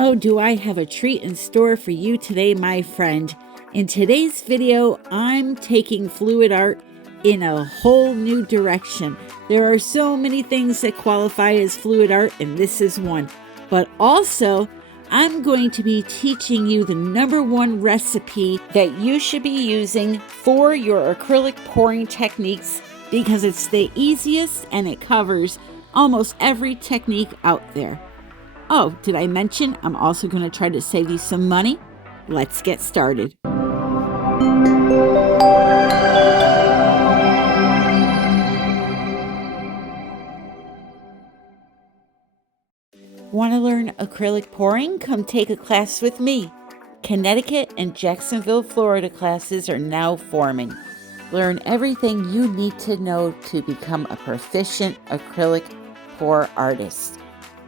Oh, do I have a treat in store for you today, my friend. In today's video, I'm taking fluid art in a whole new direction. There are so many things that qualify as fluid art, and this is one. But also, I'm going to be teaching you the #1 recipe that you should be using for your acrylic pouring techniques because it's the easiest and it covers almost every technique out there. Oh, did I mention I'm also going to try to save you some money? Let's get started. Want to learn acrylic pouring? Come take a class with me. Connecticut and Jacksonville, Florida classes are now forming. Learn everything you need to know to become a proficient acrylic pour artist.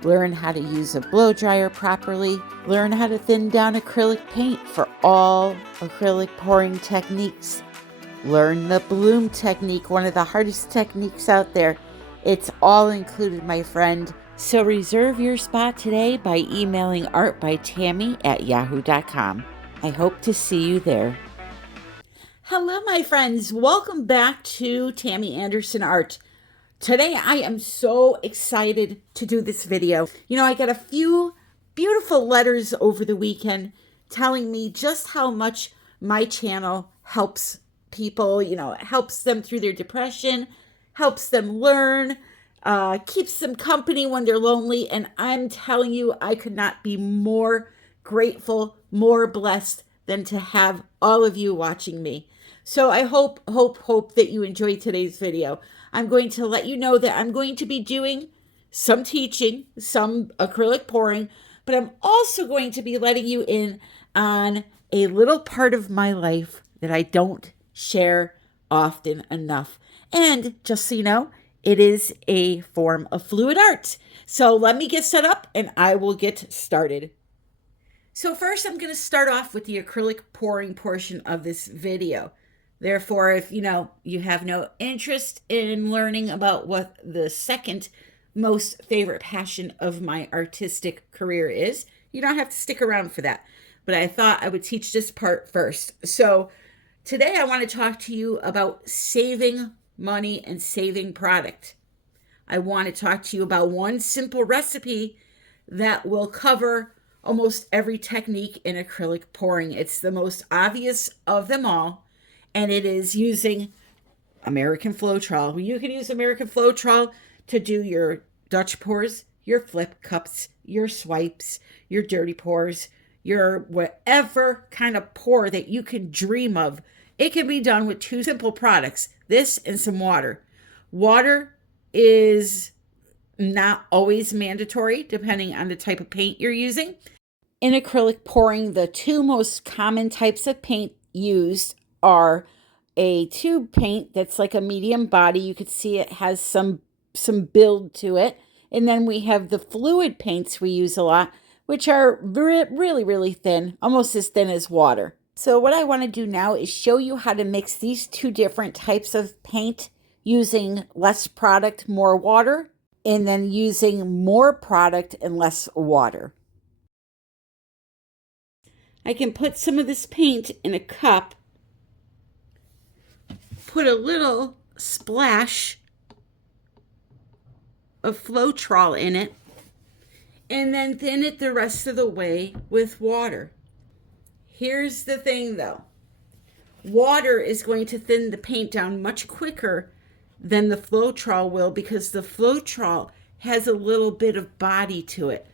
Learn how to use a blow dryer properly. Learn how to thin down acrylic paint for all acrylic pouring techniques. Learn the bloom technique, one of the hardest techniques out there. It's all included, my friend. So reserve your spot today by emailing artbytammy@yahoo.com. I hope to see you there. Hello, my friends. Welcome back to Tammy Anderson Art. Today, I am so excited to do this video. You know, I got a few beautiful letters over the weekend telling me just how much my channel helps people, you know, it helps them through their depression, helps them learn, keeps them company when they're lonely. And I'm telling you, I could not be more grateful, more blessed than to have all of you watching me. So I hope that you enjoyed today's video. I'm going to let you know that I'm going to be doing some teaching, some acrylic pouring, but I'm also going to be letting you in on a little part of my life that I don't share often enough. And just so you know, it is a form of fluid art. So let me get set up and I will get started. So first, I'm going to start off with the acrylic pouring portion of this video. Therefore, if you have no interest in learning about what the second most favorite passion of my artistic career is, you don't have to stick around for that. But I thought I would teach this part first. So today I want to talk to you about saving money and saving product. I want to talk to you about one simple recipe that will cover almost every technique in acrylic pouring. It's the most obvious of them all. And it is using American Flowtrol. You can use American Flowtrol to do your Dutch pours, your flip cups, your swipes, your dirty pours, your whatever kind of pour that you can dream of. It can be done with two simple products, this and some water. Water is not always mandatory depending on the type of paint you're using. In acrylic pouring, the two most common types of paint used are a tube paint that's like a medium body. You could see it has some build to it. And then we have the fluid paints we use a lot, which are really, really thin, almost as thin as water. So what I want to do now is show you how to mix these two different types of paint using less product, more water, and then using more product and less water. I can put some of this paint in a cup, put a little splash of Flowtrol in it, and then thin it the rest of the way with water. Here's the thing though. Water is going to thin the paint down much quicker than the Flowtrol will because the Flowtrol has a little bit of body to it.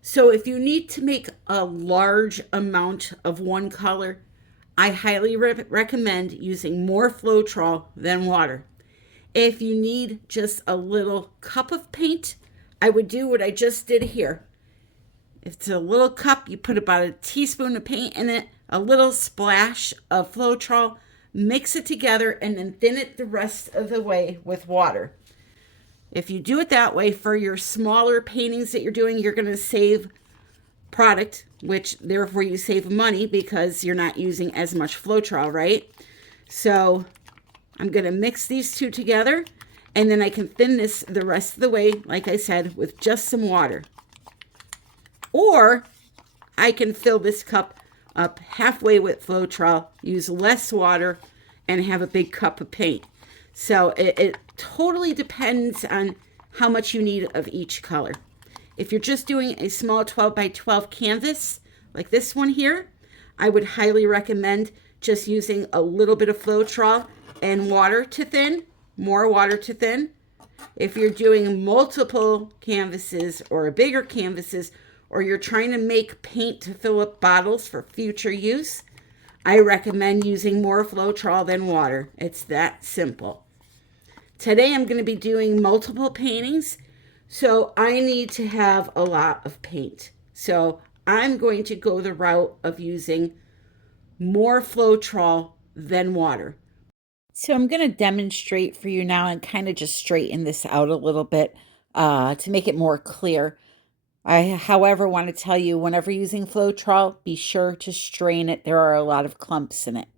So if you need to make a large amount of one color, I highly recommend using more Flowtrol than water. If you need just a little cup of paint, I would do what I just did here. If it's a little cup, you put about a teaspoon of paint in it, a little splash of Flowtrol, mix it together, and then thin it the rest of the way with water. If you do it that way for your smaller paintings that you're doing, you're going to save product, which therefore you save money because you're not using as much Flowtrol, right? So I'm going to mix these two together, and then I can thin this the rest of the way, like I said, with just some water. Or I can fill this cup up halfway with Flowtrol, use less water, and have a big cup of paint. So it totally depends on how much you need of each color. If you're just doing a small 12 by 12 canvas, like this one here, I would highly recommend just using a little bit of Flowtrol and water to thin, more water to thin. If you're doing multiple canvases or bigger canvases, or you're trying to make paint to fill up bottles for future use, I recommend using more Flowtrol than water. It's that simple. Today I'm going to be doing multiple paintings, so I need to have a lot of paint. So I'm going to go the route of using more Flowtrol than water. So I'm going to demonstrate for you now and kind of just straighten this out a little bit to make it more clear. I, however, want to tell you, whenever using Flowtrol, be sure to strain it. There are a lot of clumps in it.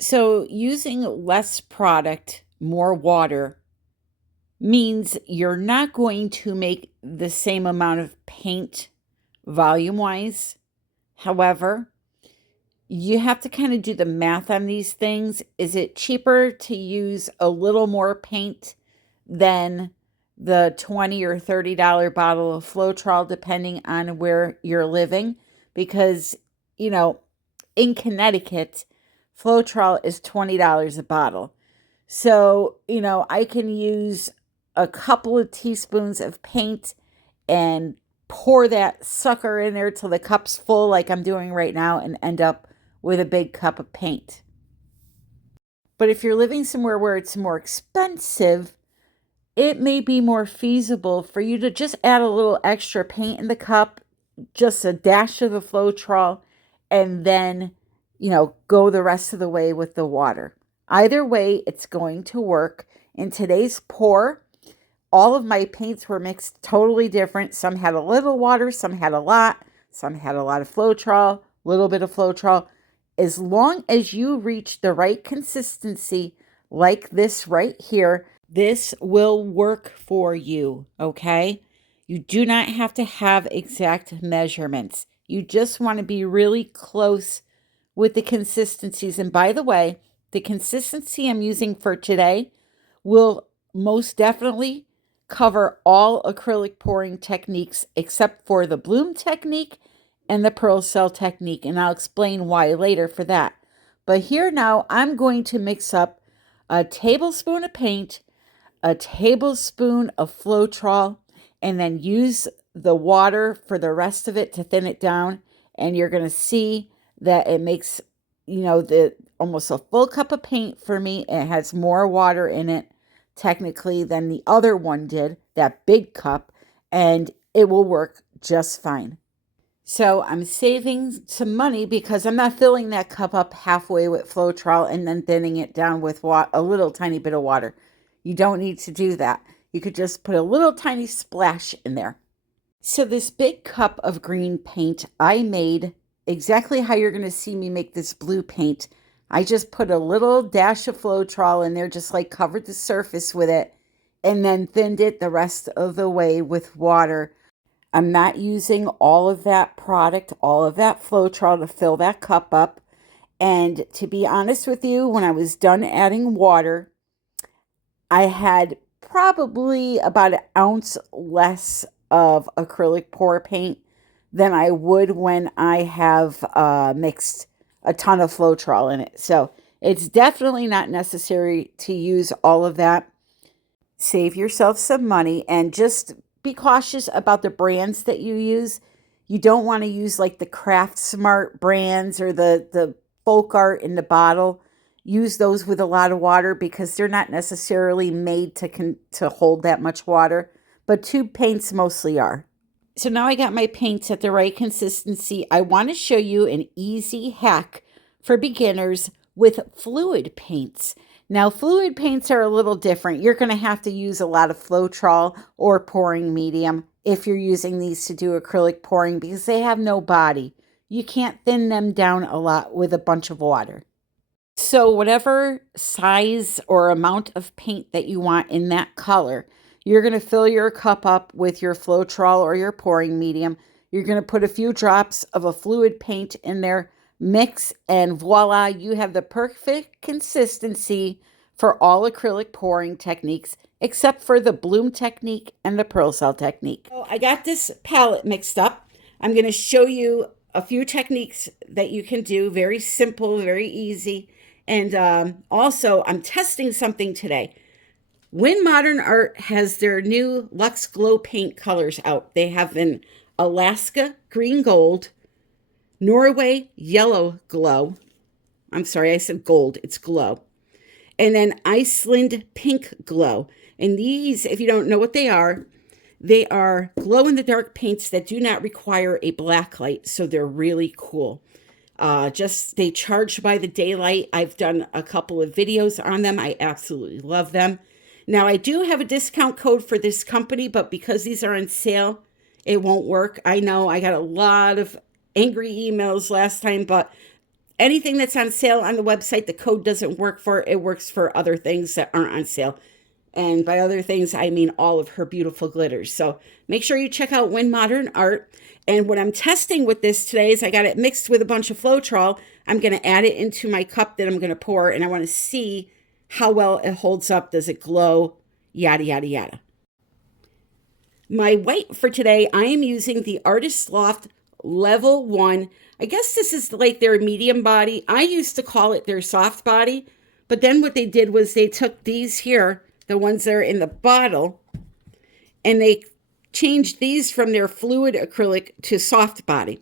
So using less product, more water, means you're not going to make the same amount of paint volume-wise. However, you have to kind of do the math on these things. Is it cheaper to use a little more paint than the $20 or $30 bottle of Flowtrol, depending on where you're living? Because, you know, in Connecticut, Flowtrol is $20 a bottle. So, you know, I can use a couple of teaspoons of paint and pour that sucker in there till the cup's full like I'm doing right now and end up with a big cup of paint. But if you're living somewhere where it's more expensive, it may be more feasible for you to just add a little extra paint in the cup, just a dash of the Flowtrol, and then, you know, go the rest of the way with the water. Either way, it's going to work. In today's pour, all of my paints were mixed totally different. Some had a little water, some had a lot of Flowtrol, a little bit of Flowtrol. As long as you reach the right consistency, like this right here, this will work for you, okay? You do not have to have exact measurements. You just want to be really close with the consistencies. And by the way, the consistency I'm using for today will most definitely cover all acrylic pouring techniques except for the bloom technique and the pearl cell technique. And I'll explain why later for that. But here now, I'm going to mix up a tablespoon of paint, a tablespoon of Flowtrol, and then use the water for the rest of it to thin it down. And you're going to see that it makes, you know, almost a full cup of paint for me. It has more water in it technically than the other one did, that big cup, and it will work just fine. So I'm saving some money because I'm not filling that cup up halfway with Flowtrol and then thinning it down with a little tiny bit of water. You don't need to do that. You could just put a little tiny splash in there. So this big cup of green paint, I made exactly how you're going to see me make this blue paint. I just put a little dash of Flowtrol in there, just like covered the surface with it, and then thinned it the rest of the way with water. I'm not using all of that product, all of that Flowtrol to fill that cup up. And to be honest with you, when I was done adding water, I had probably about an ounce less of acrylic pour paint than I would when I have mixed a ton of Flowtrol in it. So it's definitely not necessary to use all of that. Save yourself some money and just be cautious about the brands that you use. You don't want to use like the Craft Smart brands or the Folk Art in the bottle. Use those with a lot of water because they're not necessarily made to hold that much water, but tube paints mostly are. So now I got my paints at the right consistency. I want to show you an easy hack for beginners with fluid paints. Now, fluid paints are a little different. You're going to have to use a lot of Flowtrol or pouring medium if you're using these to do acrylic pouring because they have no body. You can't thin them down a lot with a bunch of water. So whatever size or amount of paint that you want in that color, you're going to fill your cup up with your Flowtrol or your pouring medium. You're going to put a few drops of a fluid paint in there, mix, and voila, you have the perfect consistency for all acrylic pouring techniques, except for the bloom technique and the pearl cell technique. So I got this palette mixed up. I'm going to show you a few techniques that you can do, very simple, very easy. And also, I'm testing something today. WYNN Modern Art has their new Luxe Glow paint colors out. They have an Alaska Green Gold, Norway Yellow Glow. I'm sorry, I said gold. It's glow. And then Iceland Pink Glow. And these, if you don't know what they are glow-in-the-dark paints that do not require a black light. So they're really cool. They charge by the daylight. I've done a couple of videos on them. I absolutely love them. Now, I do have a discount code for this company, but because these are on sale, it won't work. I know I got a lot of angry emails last time, but anything that's on sale on the website, the code doesn't work for. It works for other things that aren't on sale. And by other things, I mean all of her beautiful glitters. So make sure you check out WYNN Modern Art. And what I'm testing with this today is I got it mixed with a bunch of Flowtrol. I'm going to add it into my cup that I'm going to pour, and I want to see how well it holds up. Does it glow? Yada, yada, yada. My white for today, I am using the Artist Loft Level 1. I guess this is like their medium body. I used to call it their soft body. But then what they did was they took these here, the ones that are in the bottle, and they changed these from their fluid acrylic to soft body.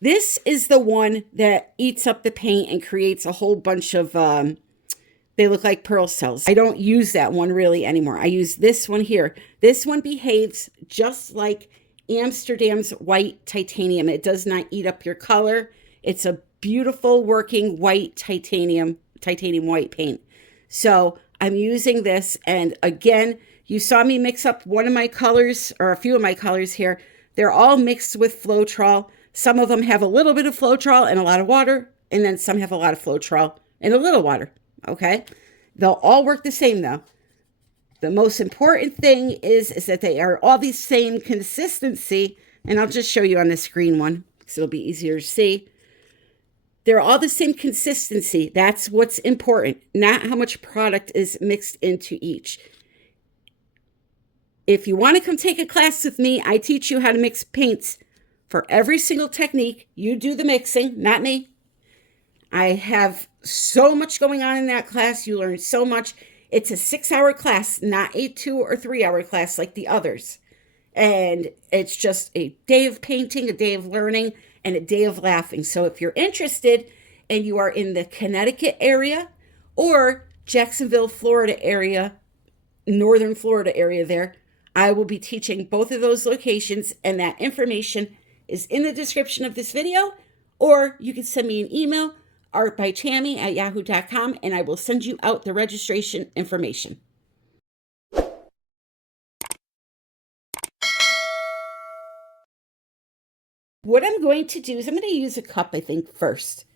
This is the one that eats up the paint and creates a whole bunch of, they look like pearl cells. I don't use that one really anymore. I use this one here. This one behaves just like Amsterdam's white titanium. It does not eat up your color. It's a beautiful working white titanium white paint. So I'm using this, and again, you saw me mix up one of my colors, or a few of my colors here. They're all mixed with Flowtrol. Some of them have a little bit of Flowtrol and a lot of water, and then some have a lot of Flowtrol and a little water, okay? They'll all work the same, though. The most important thing is that they are all the same consistency, and I'll just show you on this green one, because it'll be easier to see. They're all the same consistency. That's what's important, not how much product is mixed into each. If you want to come take a class with me, I teach you how to mix paints for every single technique. You do the mixing, not me. I have so much going on in that class. You learn so much. It's a 6-hour class, not a 2 or 3 hour class like the others. And it's just a day of painting, a day of learning, and a day of laughing. So if you're interested and you are in the Connecticut area or Jacksonville, Florida area, northern Florida area there, I will be teaching both of those locations, and that information is in the description of this video, or you can send me an email, artbytammy@yahoo.com, and I will send you out the registration information. What I'm going to do is I'm going to use a cup, I think, first.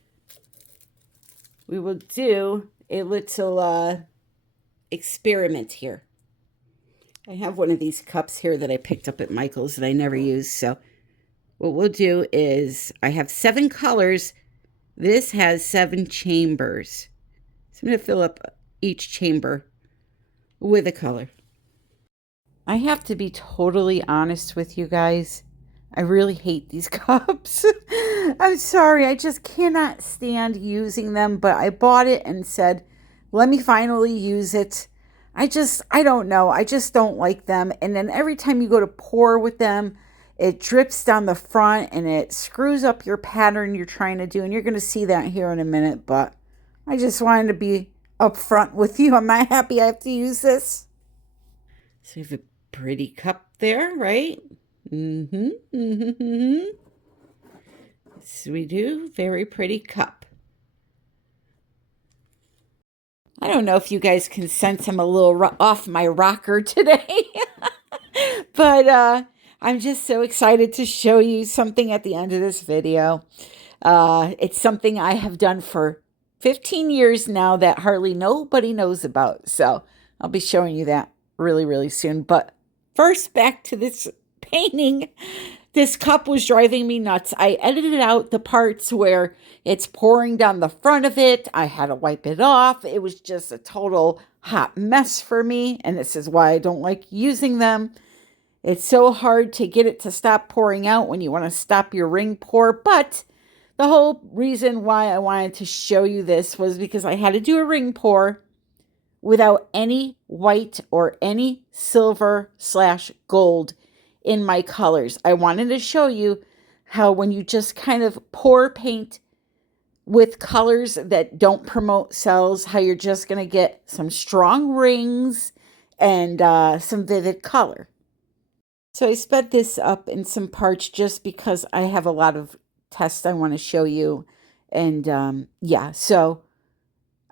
We will do a little experiment here. I have one of these cups here that I picked up at Michael's that I never use. So what we'll do is I have 7 colors. This has 7 chambers. So I'm going to fill up each chamber with a color. I have to be totally honest with you guys. I really hate these cups. I'm sorry. I just cannot stand using them. But I bought it and said, let me finally use it. I don't know. I just don't like them. And then every time you go to pour with them, it drips down the front and it screws up your pattern you're trying to do. And you're going to see that here in a minute. But I just wanted to be upfront with you. I'm not happy I have to use this. So you have a pretty cup there, right? Yes, we do. Very pretty cup. I don't know if you guys can sense I'm a little off my rocker today. But I'm just so excited to show you something at the end of this video. It's something I have done for 15 years now that hardly nobody knows about. So I'll be showing you that really, really soon. But first, back to this painting. This cup was driving me nuts. I edited out the parts where it's pouring down the front of it. I had to wipe it off. It was just a total hot mess for me, and this is why I don't like using them. It's so hard to get it to stop pouring out when you want to stop your ring pour, but the whole reason why I wanted to show you this was because I had to do a ring pour without any white or any silver/gold in my colors. I wanted to show you how when you just kind of pour paint with colors that don't promote cells, how you're just going to get some strong rings and some vivid color. So I sped this up in some parts just because I have a lot of tests I want to show you. And yeah, so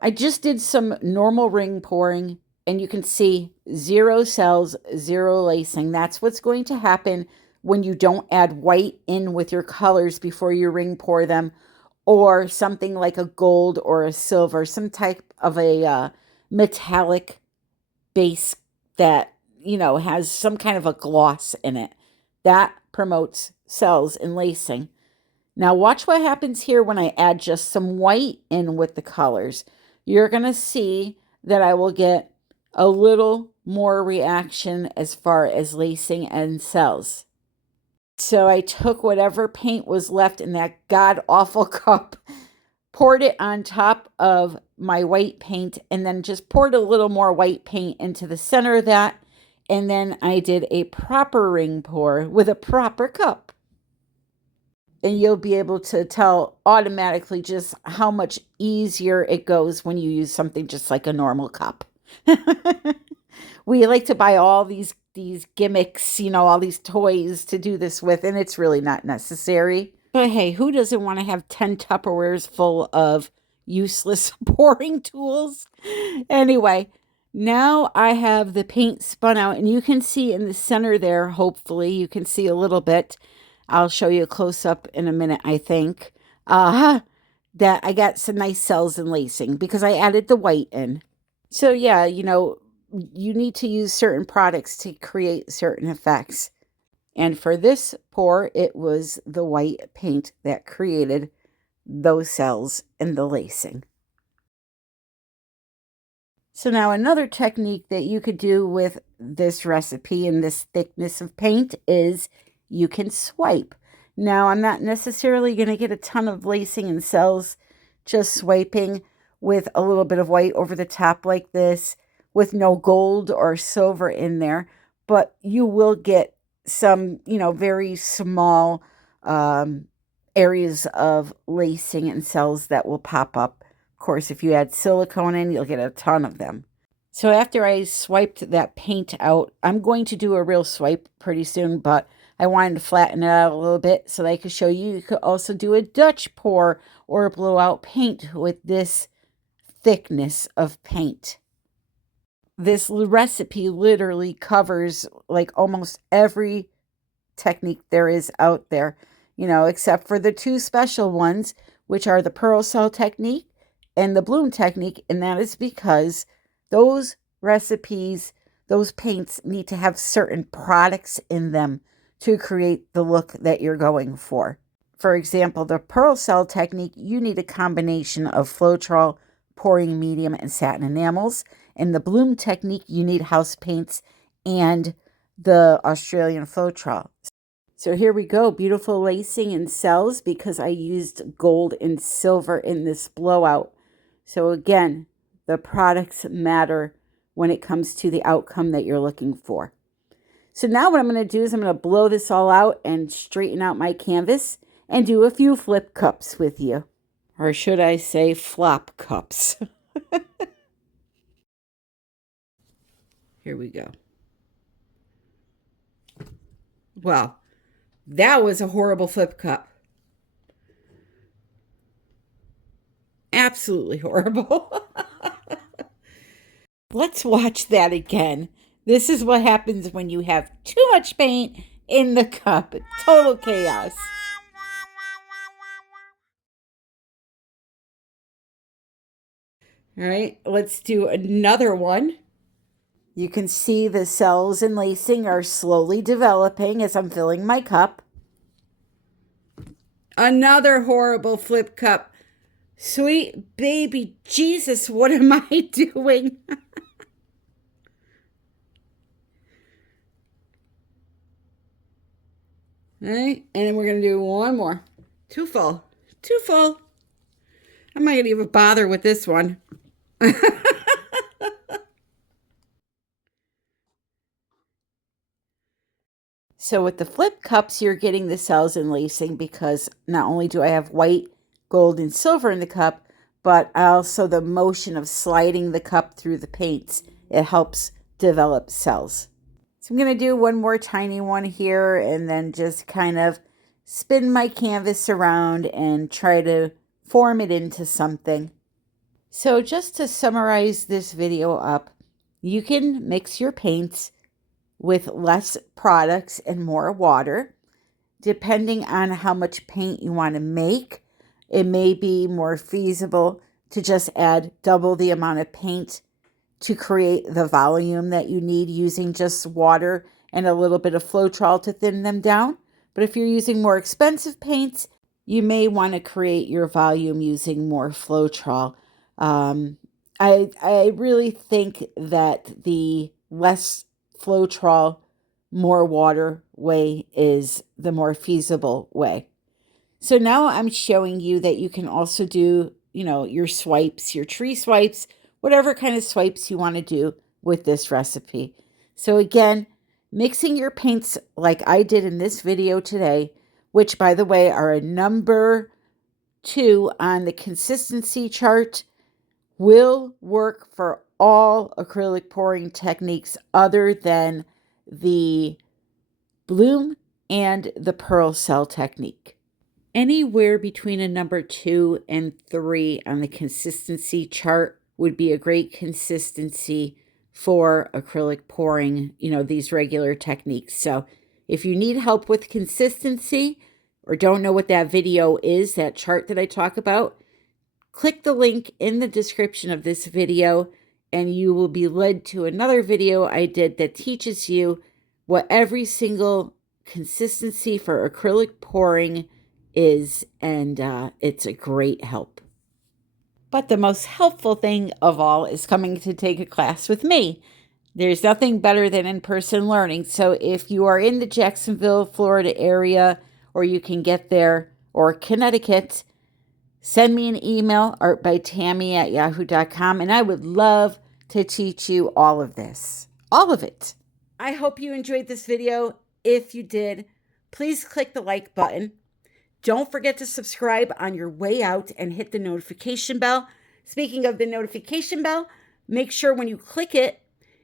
I just did some normal ring pouring, and you can see 0 cells, 0 lacing. That's what's going to happen when you don't add white in with your colors before you ring pour them, or something like a gold or a silver, some type of a metallic base that, you know, has some kind of a gloss in it. That promotes cells and lacing. Now watch what happens here when I add just some white in with the colors. You're going to see that I will get a little more reaction as far as lacing and cells. So I took whatever paint was left in that god-awful cup, poured it on top of my white paint, and then just poured a little more white paint into the center of that. And then I did a proper ring pour with a proper cup. And you'll be able to tell automatically just how much easier it goes when you use something just like a normal cup. We like to buy all these gimmicks, you know, all these toys to do this with, and it's really not necessary. But hey, who doesn't want to have 10 Tupperwares full of useless pouring tools? Anyway, now I have the paint spun out, and you can see in the center there, hopefully, you can see a little bit. I'll show you a close-up in a minute, I think. That I got some nice cells and lacing because I added the white in. So yeah, you know, you need to use certain products to create certain effects. And for this pour, it was the white paint that created those cells and the lacing. So now another technique that you could do with this recipe and this thickness of paint is you can swipe. Now, I'm not necessarily going to get a ton of lacing and cells just swiping with a little bit of white over the top like this with no gold or silver in there, but you will get some, you know, very small areas of lacing and cells that will pop up. Of course, if you add silicone in, you'll get a ton of them. So after I swiped that paint out, I'm going to do a real swipe pretty soon, but I wanted to flatten it out a little bit so that I could show you. You could also do a Dutch pour or blow out paint with this thickness of paint. This recipe literally covers like almost every technique there is out there, you know, except for the 2 special ones, which are the pearl cell technique and the bloom technique. And that is because those recipes, those paints need to have certain products in them to create the look that you're going for. For example, the pearl cell technique, you need a combination of Flowtrol, pouring medium, and satin enamels. In the bloom technique, you need house paints and the Australian Flowtrol. So here we go, beautiful lacing and cells because I used gold and silver in this blowout. So again, the products matter when it comes to the outcome that you're looking for. So now what I'm going to do is I'm going to blow this all out and straighten out my canvas and do a few flip cups with you. Or should I say flop cups? Here we go. Wow, that was a horrible flip cup. Absolutely horrible. Let's watch that again. This is what happens when you have too much paint in the cup. Total chaos. All right, let's do another one. You can see the cells and lacing are slowly developing as I'm filling my cup. Another horrible flip cup. Sweet baby Jesus, what am I doing? All right, and we're going to do one more. Too full. Too full. I'm not going to even bother with this one. So with the flip cups, you're getting the cells and lacing because not only do I have white, gold, and silver in the cup, but also the motion of sliding the cup through the paints. It helps develop cells. So I'm going to do one more tiny one here and then just kind of spin my canvas around and try to form it into something. So just to summarize this video up, you can mix your paints with less products and more water. Depending on how much paint you want to make, it may be more feasible to just add double the amount of paint to create the volume that you need using just water and a little bit of Flowtrol to thin them down. But if you're using more expensive paints, you may want to create your volume using more Flowtrol. I really think that the less Flowtrol, more water way is the more feasible way. So now I'm showing you that you can also do, your swipes, your tree swipes, whatever kind of swipes you want to do with this recipe. So again, mixing your paints like I did in this video today, which by the way are a number 2 on the consistency chart, will work for all acrylic pouring techniques other than the bloom and the pearl cell technique. Anywhere between a number 2 and 3 on the consistency chart would be a great consistency for acrylic pouring, these regular techniques. So if you need help with consistency or don't know what that video is, that chart that I talk about, click the link in the description of this video and you will be led to another video I did that teaches you what every single consistency for acrylic pouring is, and it's a great help. But the most helpful thing of all is coming to take a class with me. There's nothing better than in-person learning. So if you are in the Jacksonville, Florida area, or you can get there, or Connecticut, send me an email, artbytammy@yahoo.com, and I would love to teach you all of this. All of it. I hope you enjoyed this video. If you did, please click the like button. Don't forget to subscribe on your way out and hit the notification bell. Speaking of the notification bell, make sure when you click it,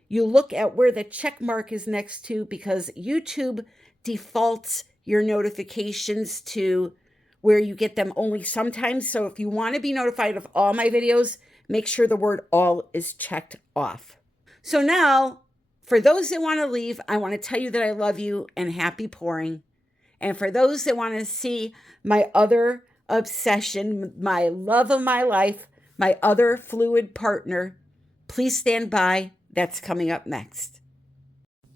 you look at where the check mark is next to, because YouTube defaults your notifications to where you get them only sometimes. So if you want to be notified of all my videos, make sure the word all is checked off. So now, for those that want to leave, I want to tell you that I love you and happy pouring. And for those that want to see my other obsession, my love of my life, my other fluid partner, please stand by. That's coming up next.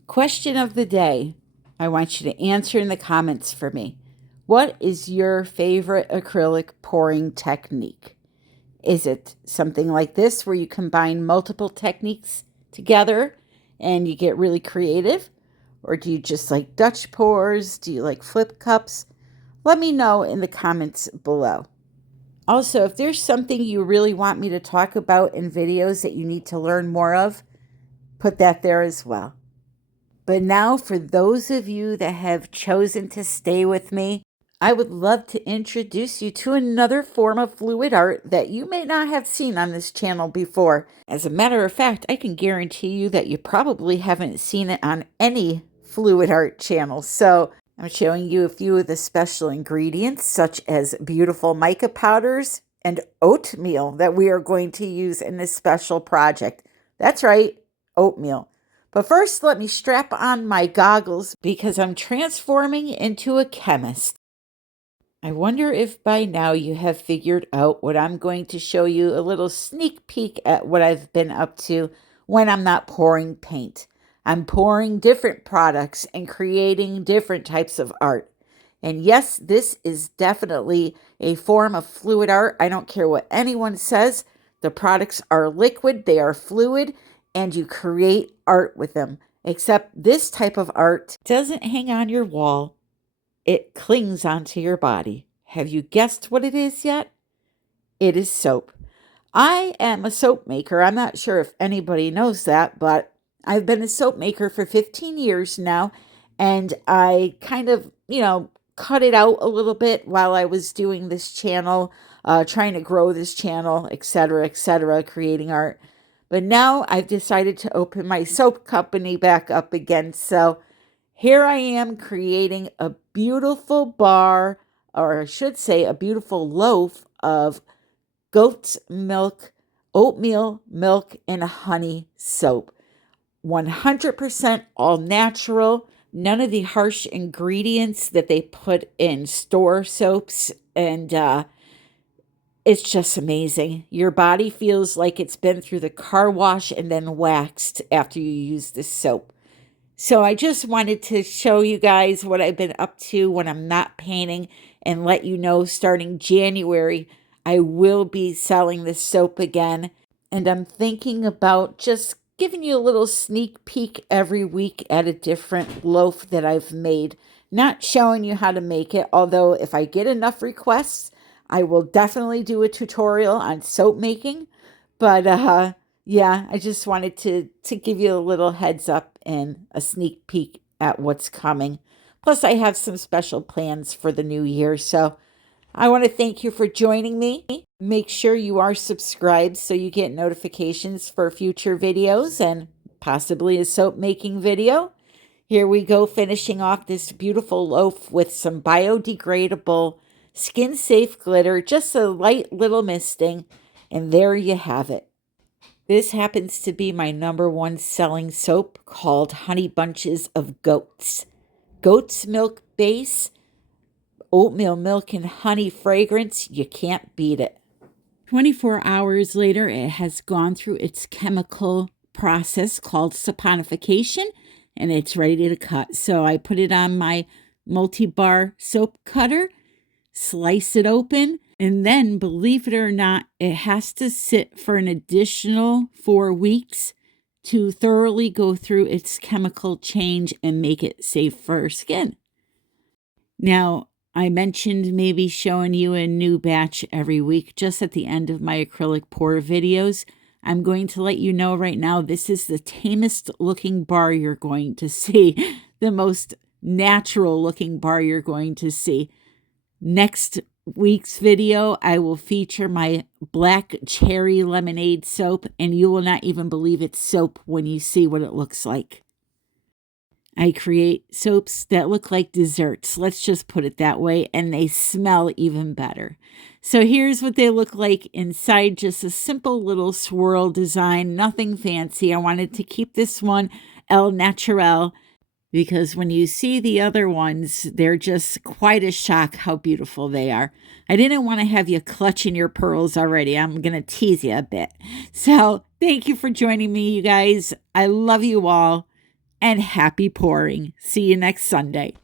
Question of the day. I want you to answer in the comments for me. What is your favorite acrylic pouring technique? Is it something like this where you combine multiple techniques together and you get really creative? Or do you just like Dutch pours? Do you like flip cups? Let me know in the comments below. Also, if there's something you really want me to talk about in videos that you need to learn more of, put that there as well. But now, for those of you that have chosen to stay with me, I would love to introduce you to another form of fluid art that you may not have seen on this channel before. As a matter of fact, I can guarantee you that you probably haven't seen it on any fluid art channel. So I'm showing you a few of the special ingredients, such as beautiful mica powders and oatmeal that we are going to use in this special project. That's right, oatmeal. But first, let me strap on my goggles because I'm transforming into a chemist. I wonder if by now you have figured out what I'm going to show you, a little sneak peek at what I've been up to when I'm not pouring paint. I'm pouring different products and creating different types of art. And yes, this is definitely a form of fluid art. I don't care what anyone says. The products are liquid, they are fluid, and you create art with them. Except this type of art doesn't hang on your wall. It clings onto your body. Have you guessed what it is yet? It is soap. I am a soap maker. I'm not sure if anybody knows that, but I've been a soap maker for 15 years now, and I kind of, cut it out a little bit while I was doing this channel, trying to grow this channel, etc., creating art. But now I've decided to open my soap company back up again. So here I am creating a beautiful bar, or I should say a beautiful loaf of goat's milk, oatmeal, milk, and honey soap. 100% all natural, none of the harsh ingredients that they put in store soaps, and it's just amazing. Your body feels like it's been through the car wash and then waxed after you use this soap. So I just wanted to show you guys what I've been up to when I'm not painting, and let you know starting January, I will be selling this soap again. And I'm thinking about just giving you a little sneak peek every week at a different loaf that I've made. Not showing you how to make it, although if I get enough requests, I will definitely do a tutorial on soap making. But yeah, I just wanted to give you a little heads up and a sneak peek at what's coming. Plus, I have some special plans for the new year. So I want to thank you for joining me. Make sure you are subscribed so you get notifications for future videos and possibly a soap making video. Here we go, finishing off this beautiful loaf with some biodegradable, skin-safe glitter, just a light little misting, and there you have it. This happens to be my #1 selling soap called Honey Bunches of Goats. Goat's milk base, oatmeal milk and honey fragrance, you can't beat it. 24 hours later, it has gone through its chemical process called saponification, and it's ready to cut. So I put it on my multi-bar soap cutter, slice it open, and then, believe it or not, it has to sit for an additional 4 weeks to thoroughly go through its chemical change and make it safe for skin. Now, I mentioned maybe showing you a new batch every week just at the end of my acrylic pour videos. I'm going to let you know right now, this is the tamest looking bar you're going to see, the most natural looking bar you're going to see. Next week's video, I will feature my black cherry lemonade soap, and you will not even believe it's soap when you see what it looks like. I create soaps that look like desserts, let's just put it that way, and they smell even better. So here's what they look like inside, just a simple little swirl design, nothing fancy. I wanted to keep this one El Natural, because when you see the other ones, they're just quite a shock how beautiful they are. I didn't want to have you clutching your pearls already. I'm going to tease you a bit. So thank you for joining me, you guys. I love you all, and happy pouring. See you next Sunday.